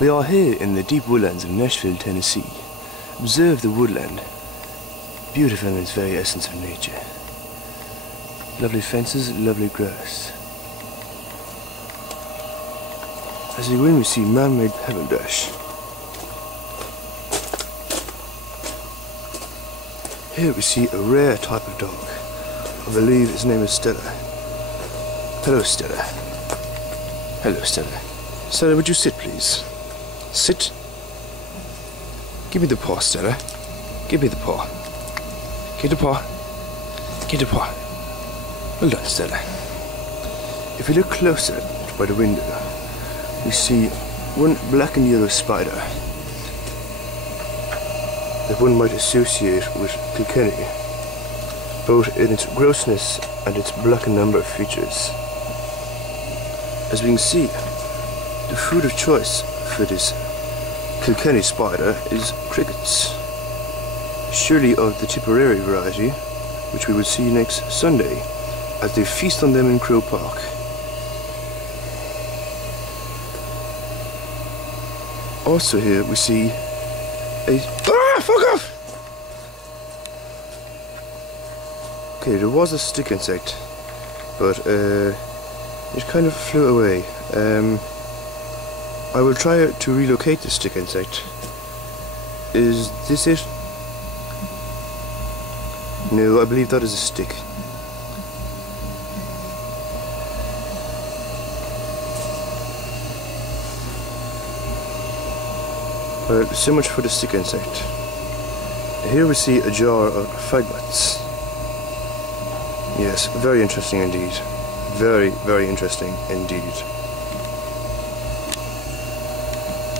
We are here in the deep woodlands of Nashville, Tennessee. Observe the woodland, beautiful in its very essence of nature. Lovely fences, lovely grass. As we go in, we see man-made pebble dash. Here we see a rare type of dog. I believe its name is Stella. Hello, Stella. Hello, Stella. Stella, would you sit, please? Sit. Give me the paw, Stella. Give me the paw. Give the paw. Give the paw. Well done, Stella. If we look closer by the window, we see one black and yellow spider that one might associate with Kilkenny, both in its grossness and its black and amber features. As we can see, the food of choice for this Kilkenny spider is crickets, surely of the Tipperary variety, which we will see next Sunday as they feast on them in Crow Park. Also here we see a... Ah! Fuck off! Okay, there was a stick insect, but it kind of flew away. I will try to relocate the stick insect. Is this it? No, I believe that is a stick. So much for the stick insect. Here we see a jar of faggots. Yes, very interesting indeed. Very, very interesting indeed.